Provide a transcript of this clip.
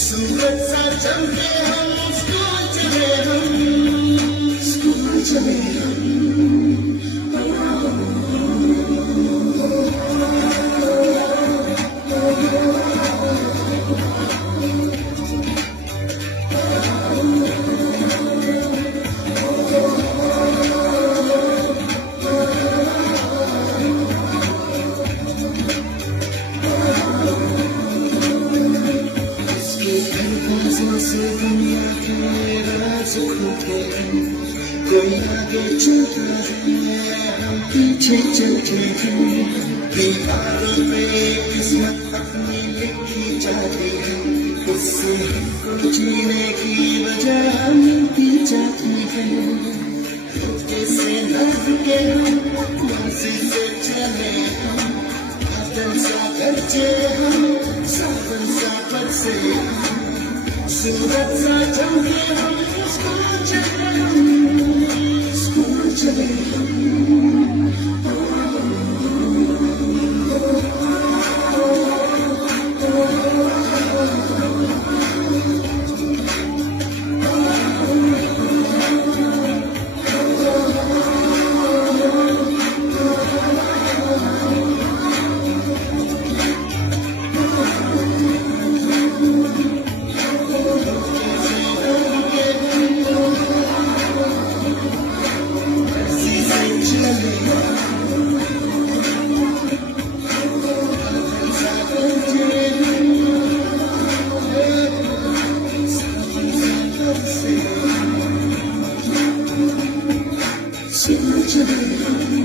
सूरज सा चमके हम स्कूल चले हम स्कूल चले कोई आगे चलता है हम पीछे चलते हैं दीवारों पे किस्मत अपनी लिखी जाती है उससे हमको जीने की वजह हम मिलती जाती है जैसे नर्व के मर्जी से चले हम बादल सा गरजे हम सावन सा बरसे सूरज सा चमके हम स्कूल चले स्कूल चले Children